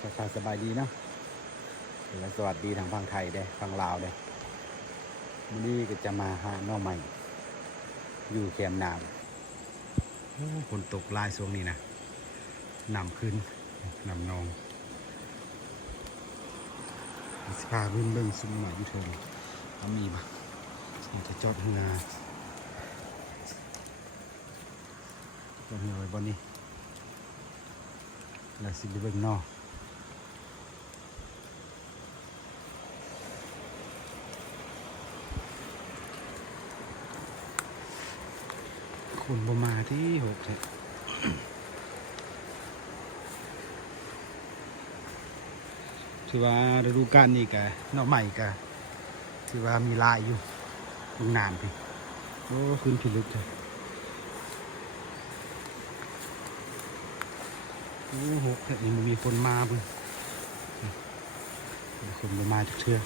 ทักทายสบายดีเนาะและสวัสดีทางฝั่งไทยเด้ฝั่งลาวเด้วันนี้ก็จะมาหาหน่อใหม่อยู่แคมป์น้ำฝนตกลายช่วงนี้นะน้ำขึ้นน้ำนองสภาพเบิ่งซุ้มหน่อยอยู่เทิงมีปะจะจอดเรือจอดเรือไว้บนนี้แล้วสิเบิ่งนอกคนบ่มาที่หกเลยถือว่าฤดูกาลนี้กะหน่อใหม่กะถือว่ามีลายอยู่ลงน้ำพี่โอ้ขึ้นพิลึกเลยโอ้หกแต่นี่มันมีคนมาเพิ่งคนบ่มาจากเทือก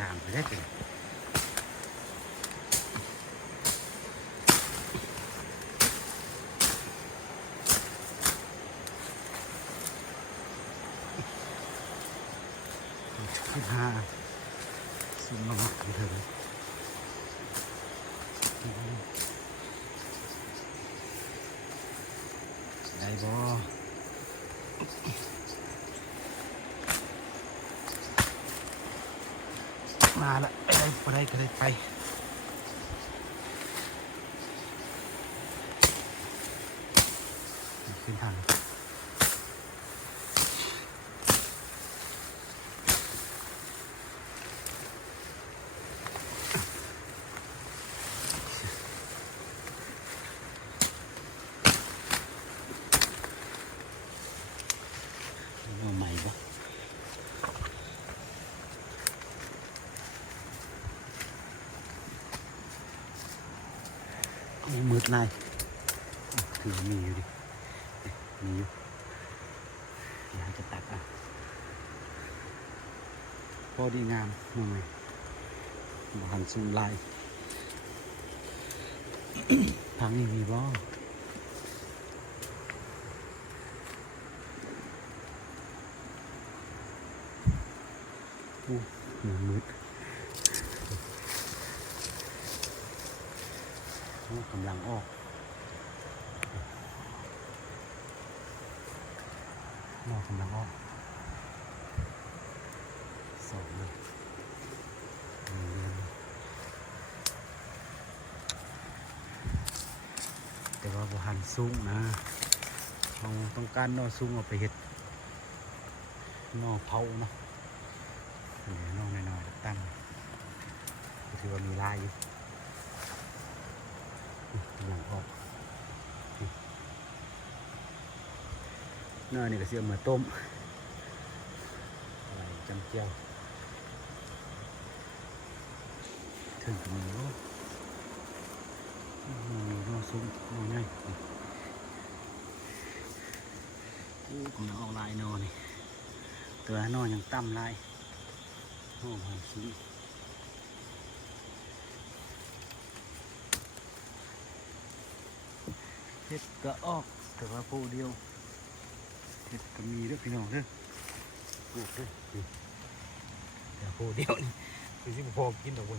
ทางไปได้เลยขึ้นห้าสุ่มมาหมักเถอะได้บ่มาละไปได้ก็ได้ไปขึ้นทางใหม่บ่มืดนายถือมีอยู่ดิมีอยู่อยากจะตัดอ่ะพอดีงามหน่อยมาหันซูมลายทางนี้มีบ่มืดกำลังออกกำลังออกสองเลยแต่ว่าบ่หันสูงนะเราต้องการนอสูงเอาไปเห็ดนอเผาเนาะนอน้อยๆตั้งก็ถือว่ามีลายอยู่กำลังออกนอนี่ก็เสียเหมือนต้มอะไรจำเจียวถึงมือนอสูงนอง่ายกำลังออกลายนอนี่ตัวนอยังต่ำลายโอ้โหสูงเห็ดก็ออกแต่ว่าผู้เดียวเห็ดก็มีด้วยพี่น้องเด้อปลูกด้วยแต่ผู้เดียวนี่คือที่พอกินดอกบัว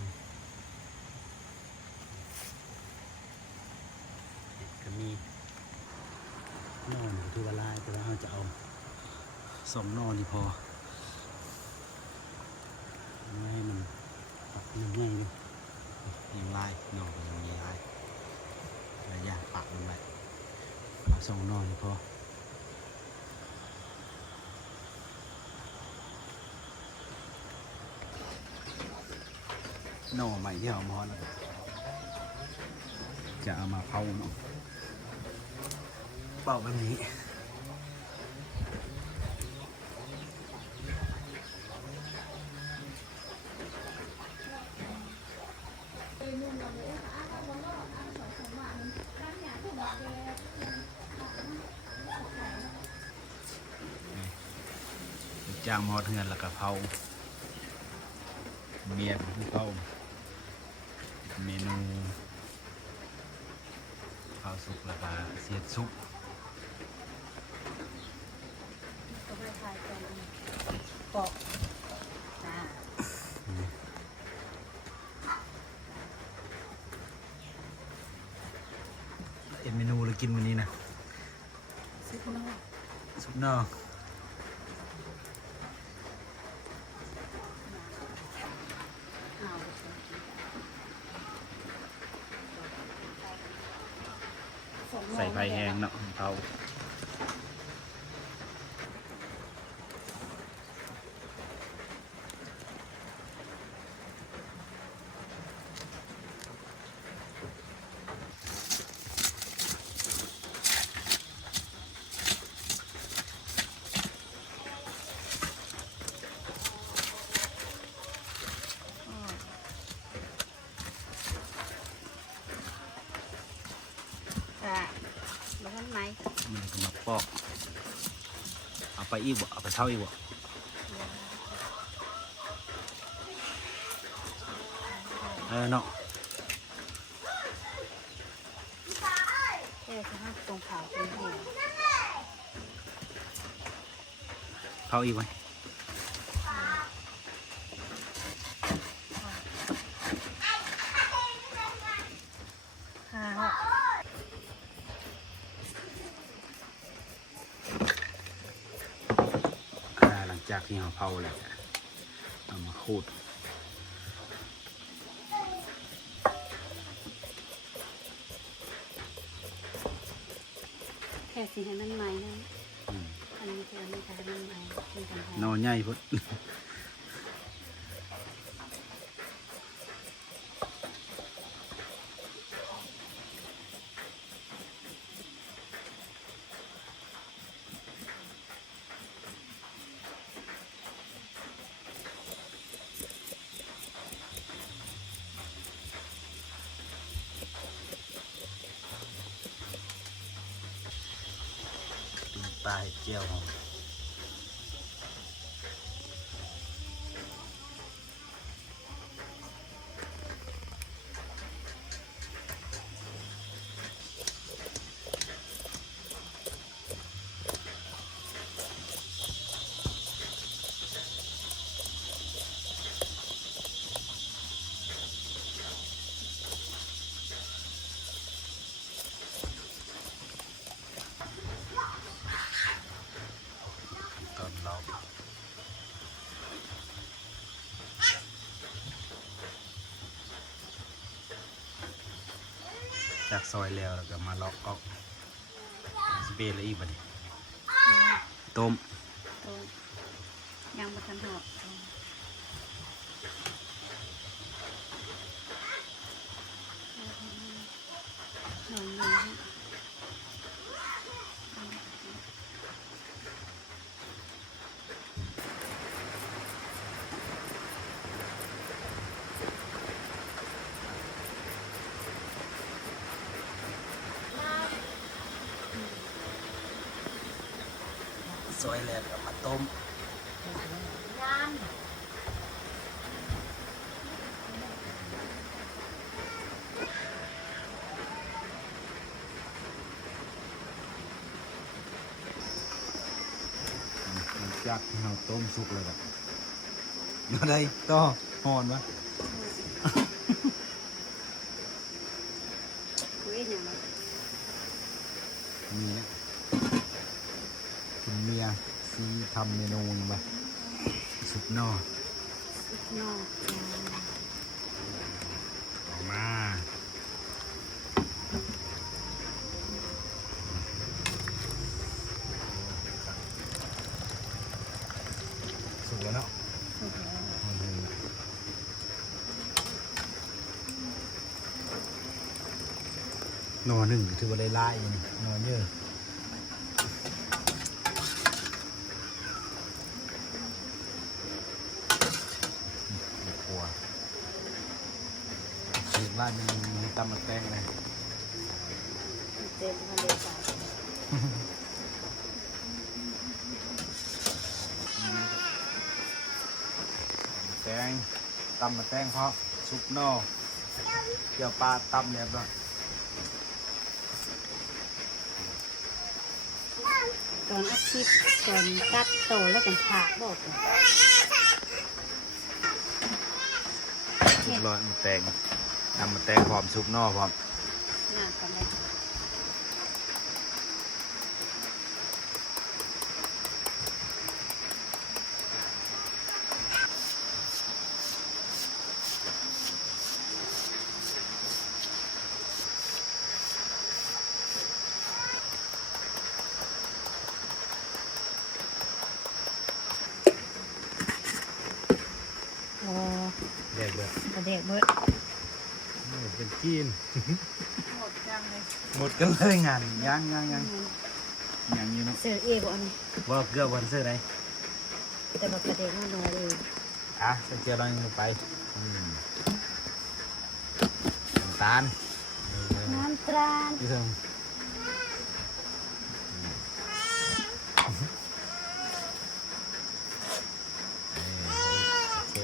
เห็ดก็มีนอนที่ว่าลายแต่ว่าเราจะเอาสองนอนนี่พอไม่ให้มันปักมันง่ายเลยยังลายนอนยังมีลายระยะปักลงไปเอาสองนอนนี่พอหน่อใหม่ที่เรามอแล้วจะเอามาเผาเนาะเป่าแบบนี้จ้างมอเถื่อนแล้วก็เผาเมียเผาเมนู ข้าวสุกแล้วก็เสียดซุป ก็ไม่ทายกันเกาะจ้า เอ็นเมนูเลยกินวันนี้นะ ซุปนอก ซุปนอก เอา ใส่ไฟแห้งเนาะเผาจ้าแล้วทำไม มันก็มาปอกเอาไปอีกบ่เอาไปเท่าอีกบ่เนาะ แค่จะให้ตรงขาวเป็นเหว เท่าอีกไหม ข้าว หลังจากที่เราเผาแล้วเอามาขูด แค่สีให้มันไหมนะ อืม อันนี้คือไม่ใช่ให้มันไหมเป็นกันแท นอนใหญ่พุด ปลาเห็ดเจียวหอมตอนเราจากซอยแล้วก็มาล็อกออกสเปรย์อะไรอีกบ่เนี่ยต้ม ต้มยังบะทันหอดหอมเลย ซอยแล้วก็มาต้มหลังจากที่เราต้มสุกเลยแบบอะไรต่อหอนวะ คุยอย่างไร มีอะคุณเมียซีทำเมนูนี้มาสุกนอก ซุปนอกจ้า ออกมาสุกแล้วเนาะ สุกแล้ว หนอหนึ่งถือว่าได้ลายอยู่นี่หนอเยอะกลัวคิดว่ามีตำมะแตงเลย เต็มทะเลสาบ แตงตำมะแตงเพราะซุปนอกเกี่ยวปลาตำเรียบร้อย ตอนอาทิตย์ตอนตัดโตแล้วกันผ่าบอกกัน เรียบร้อยมันแตงทำมันแตงพร้อมซุปนอกพร้อม หน้ากันเลย โอ้ แดกเลย กระเดกเบิด เป็นจีน หมดจังเลย หมดกันเลยงานยังอยู่เนาะ เสือเอกอันนี้ ว่าเกลือวันเสื้อไหน แต่แบบกระเดกมันน้อยเลย อ่ะใส่เจียวลอยลงไปน้ำตาล น้ำตาล ที่เทิงโอเค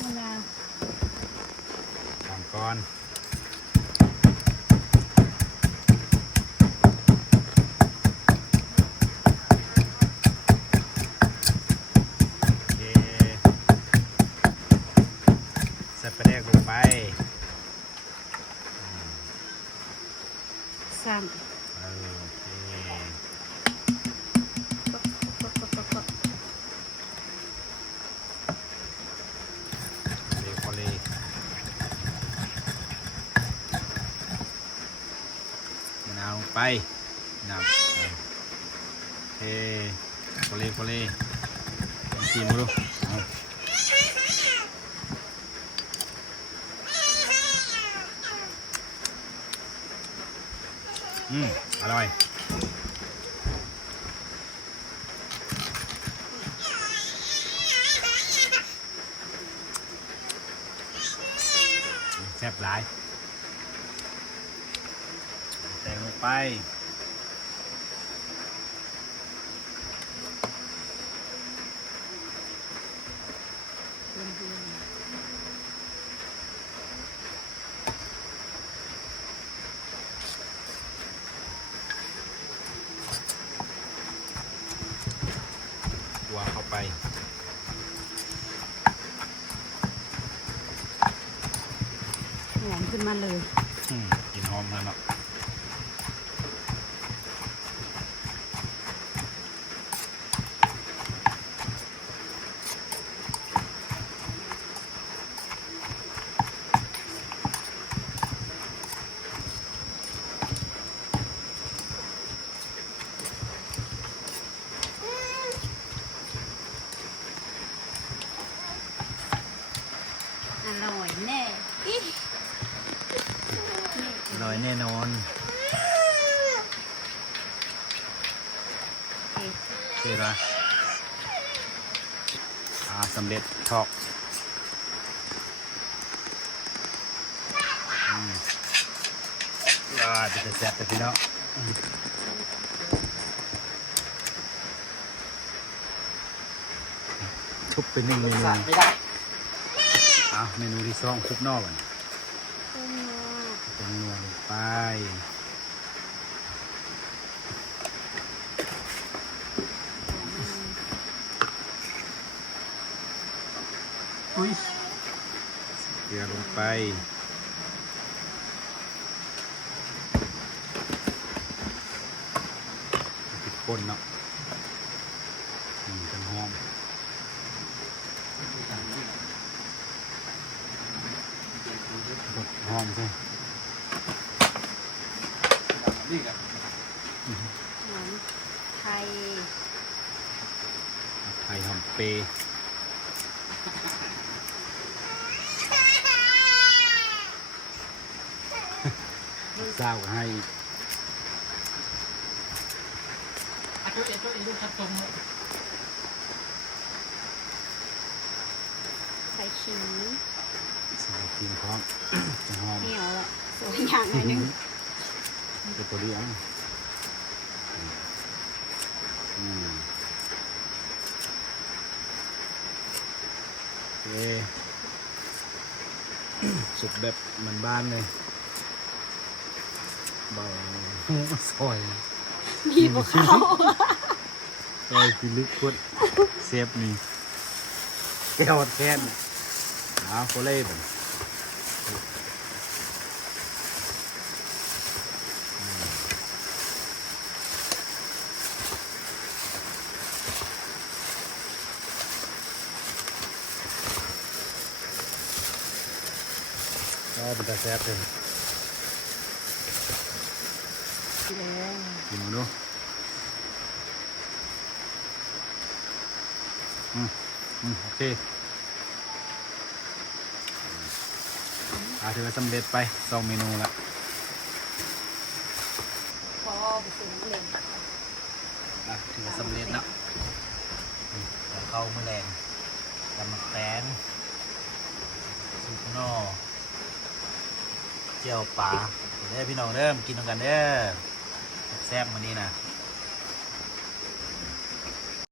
มะนาว ทำก่อนโอเคใส่ปลาแดกลงไป ซ้ โอเค ำป๊อกป๊อกป๊อกป๊อกป๊อก เรียกพอเลยมะนาวลงไปน้ำโอเคพอเลยลองชิมดูเอาอร่อยแซ่บหลายแต่งลงไปหัวเข้าไป หอมขึ้นมาเลย กลินหอมแล้วเนาะอร่อยแน่อิ๊ะนี่ อร่อยแน่นอน เอ๊ะ ใช่ไหมสำเร็จทอกจะแซ่บแต่พี่น้องทุบเป็นหนึ่งเมนู ไม่ได้ เมนูที่สองคลุกนอกก่อน ต้มงา เป็นนัวลงไปเกลือลงไปติดก้นเนาะเป็นหอมหอมใช่ นี่ไง หอมไทย ไข่หอมเปรย์เศร้าให้ ตัวเองลูกขัดตรง ไทยขิง ใส่กินพร้อมจะหอม เหนียวอ่ะสวยอย่างหน่อยหนึง เป็นตัวเดียวโอเคสุดแบบมันบ้านเลยเบาซอย มีบ่เข้า ซอยพิลึกโคตรเซฟนี่แก้วแค้นเอาโคเล่บ่ก็เป็นตาแซ่บเลย แดง กินมาดูโอเคถือว่าสำเร็จไป2 เมนูละ พอไปซื้อน้ำเหลือง ถือว่าสำเร็จนะเข้าแมลงกำมักแตนสุกนอเจียวปลาเด้อพี่น้องเด้อกินกันเด้อแซ่บๆมื้อนี้นะ